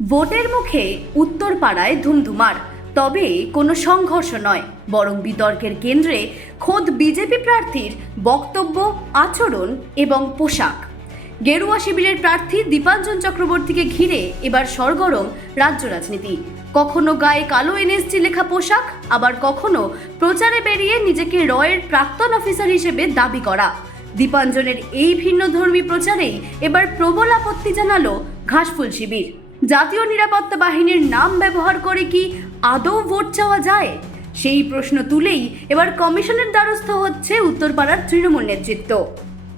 ভোটের মুখে উত্তরপাড়ায় ধুমধুমার, তবে কোনো সংঘর্ষ নয়, বরং বিতর্কের কেন্দ্রে খোদ বিজেপি প্রার্থীর বক্তব্য, আচরণ এবং পোশাক। গেরুয়া শিবিরের প্রার্থী দীপাঞ্জন চক্রবর্তীকে ঘিরে এবার সরগরম রাজ্য রাজনীতি। কখনো গায়ে কালো এনএসজি লেখা পোশাক, আবার কখনো প্রচারে বেরিয়ে নিজেকে রয়ের প্রাক্তন অফিসার হিসেবে দাবি করা। দীপাঞ্জনের এই ভিন্নধর্মী প্রচারেই এবার প্রবল আপত্তি জানালো ঘাসফুল শিবির। জাতীয় নিরাপত্তা বাহিনীর নাম ব্যবহার করে কি আদৌ ভোট চাওয়া যায়, সেই প্রশ্ন তুলেই এবার কমিশনের দ্বারস্থ হচ্ছে উত্তরপাড়ার তৃণমূল নেতৃত্ব।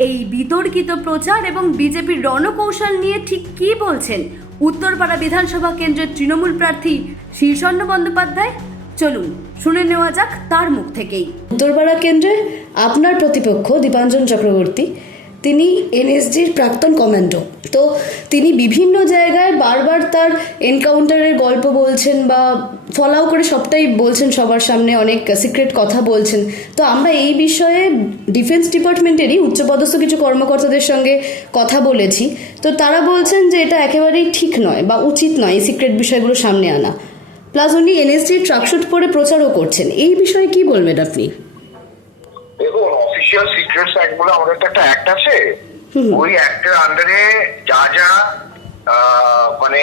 এই বিতর্কিত প্রচার এবং বিজেপির রণকৌশল নিয়ে ঠিক কী বলছেন উত্তরপাড়া বিধানসভা কেন্দ্রের তৃণমূল প্রার্থী শীর্ষণ্য বন্দ্যোপাধ্যায়? চলুন শুনে নেওয়া যাক তার মুখ থেকেই। উত্তরপাড়া কেন্দ্রে আপনার প্রতিপক্ষ দীপাঞ্জন চক্রবর্তী, তিনি এনএসজির প্রাক্তন কমান্ডো। তো তিনি বিভিন্ন জায়গায় বারবার তার এনকাউন্টারের গল্প বলছেন বা ফলাও করে সবটাই বলছেন, সবার সামনে অনেক সিক্রেট কথা বলছেন। তো আমরা এই বিষয়ে ডিফেন্স ডিপার্টমেন্টেরই উচ্চপদস্থ কিছু কর্মকর্তাদের সঙ্গে কথা বলেছি। তো তারা বলছেন যে এটা একেবারেই ঠিক নয় বা উচিত নয় এই সিক্রেট বিষয়গুলো সামনে আনা। প্লাস উনি এনএসজির ট্রাকশুট পরে প্রচারও করছেন। এই বিষয়ে কি বলবেন আপনি? দেখুন, অফিসিয়াল সিক্রেটস অ্যাক্ট বলে আমাদের তো একটা অ্যাক্ট আছে। ওই অ্যাক্টের আন্ডারে যা যা মানে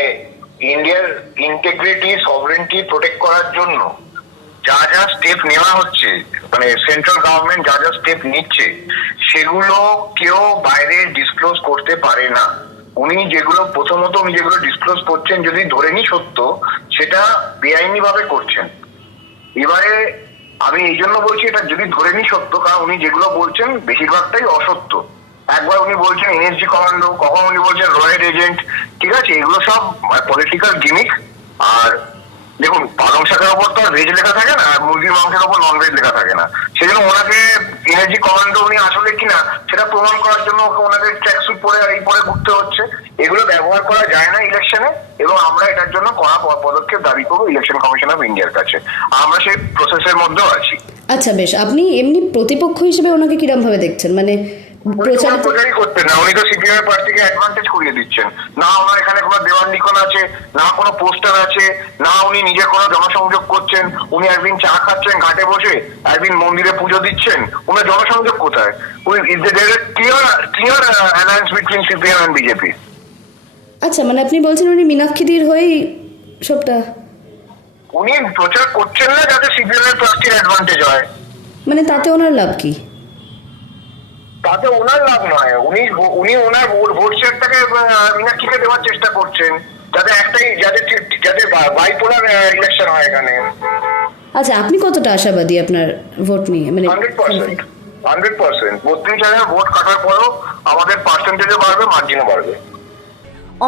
ইন্ডিয়ার ইন্টিগ্রিটি, সভরেন্টি প্রোটেক্ট করার জন্য যা যা স্টেপ নেওয়া হচ্ছে, মানে সেন্ট্রাল গভর্নমেন্ট যা যা স্টেপ নিচ্ছে, সেগুলো কেউ বাইরে ডিসক্লোজ করতে পারে না। উনি যেগুলো ডিসক্লোজ করছেন, যদি ধরে নি সত্য, সেটা বেআইনি ভাবে করছেন। এবারে আমি এই জন্য বলছি এটা যদি ধরে নি সত্য, কারণ উনি যেগুলো বলছেন বেশিরভাগটাই অসত্য। একবার উনি বলছেন এনএসজি কমান্ডো, কখন উনি বলছেন রয়ের এজেন্ট। ঠিক আছে, এগুলো সব পলিটিক্যাল গিমিক। আর দেখুন, পালং শাকের ওপর তো ভেজ লেখা থাকে না, আর মুরগির মাংসের ওপর নন ভেজ লেখা থাকে না। সেজন্য ওনাকে এনএসজি কমান্ডো উনি আসলে কিনা সেটা প্রমাণ করার জন্য ওনাকে ট্র্যাকস্যুট পরে আর এই পরে ঘুরতে হচ্ছে। এগুলো ব্যবহার করা যায় না ইলেকশনে, এবং আমরা এটার জন্য কড়া পদক্ষেপ দাবি করবো ইলেকশন কমিশন অফ ইন্ডিয়ার কাছে। আমরা সেই প্রসেসের মধ্যেও আছি। আচ্ছা বেশ, আপনি এমনি প্রতিপক্ষ হিসেবে ওনাকে কিরম ভাবে দেখছেন? মানে প্রচারই করতেন না, উনি তো সিপিএম এর প্রার্থীকে অ্যাডভান্টেজ করিয়ে দিচ্ছেন। না ওনার এখানে কোনো দেওয়াল লিখন আছে, না কোনো পোস্টার আছে, না উনি নিজে কোনো জনসংযোগ করছেন। উনি একদিন চা খাচ্ছেন ঘাটে বসে, একদিন মন্দিরে পুজো দিচ্ছেন। উনার জনসংযোগ কোথায়? Clear alliance between CPM and BJP. আচ্ছা, মানে আপনি বলছেন উনি মীনাক্ষীদির হয়েই সবটা, উনি প্রচার করছেন না যাতে সিপিএম এর প্রার্থীর অ্যাডভান্টেজ হয়। মানে তাতে ওনার লাভ কি? তাতে ওনার লাভ নয়, উনি ওনার ভোট শেয়ারটাকে মীনাক্ষীকে দেওয়ার চেষ্টা করছেন, যাতে যাতে বাইপোলার ইলেকশন হয় এখানে। আচ্ছা, আপনি কতটা আশাবাদী আপনার ভোট নিয়ে? মানে 100%। 32,000 ভোট কাটার পরও আমাদের পার্সেন্টেজও বাড়বে, মার্জিনও বাড়বে।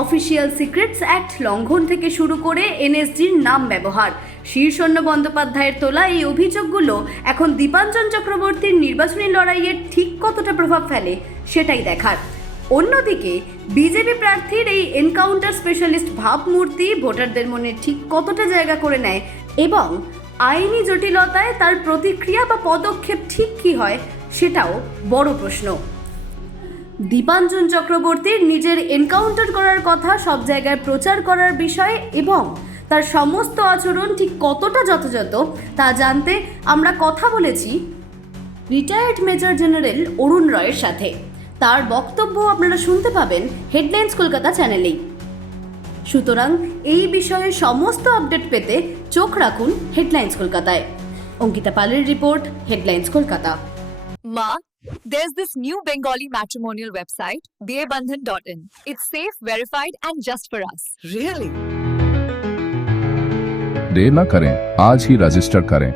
অফিসিয়াল সিক্রেটস অ্যাক্ট লঙ্ঘন থেকে শুরু করে এনএসজির নাম ব্যবহার, শীর্ষণ্য বন্দ্যোপাধ্যায়ের তোলা এই অভিযোগগুলো এখন দীপাঞ্জন চক্রবর্তীর নির্বাচনী লড়াইয়ে ঠিক কতটা প্রভাব ফেলে সেটাই দেখার। অন্যদিকে বিজেপি প্রার্থীর এই এনকাউন্টার স্পেশালিস্ট ভাবমূর্তি ভোটারদের মনে ঠিক কতটা জায়গা করে নেয়, এবং আইনি জটিলতায় তার প্রতিক্রিয়া বা পদক্ষেপ ঠিক কী হয়, সেটাও বড় প্রশ্ন। দীপাঞ্জন চক্রবর্তীর নিজের এনকাউন্টার করার কথা সব জায়গায় প্রচার করার বিষয়ে এবং তার সমস্ত আচরণ ঠিক কতটা যথাযথ তা জানতে আমরা কথা বলেছি রিটায়ার্ড মেজর জেনারেল অরুণ রয়ের সাথে। তার বক্তব্য আপনারা শুনতে পাবেন হেডলাইন্স কলকাতা চ্যানেলেই। সুতরাং এই বিষয়ে সমস্ত আপডেট পেতে চোখ রাখুন হেডলাইন্স কলকাতায়। অঙ্কিতা পালের report, headlines Kolkata. Ma, there's this new Bengali matrimonial website, BABandhan.in. It's safe, verified, and just for us. Really? देर न करें, आज ही रजिस्टर करें।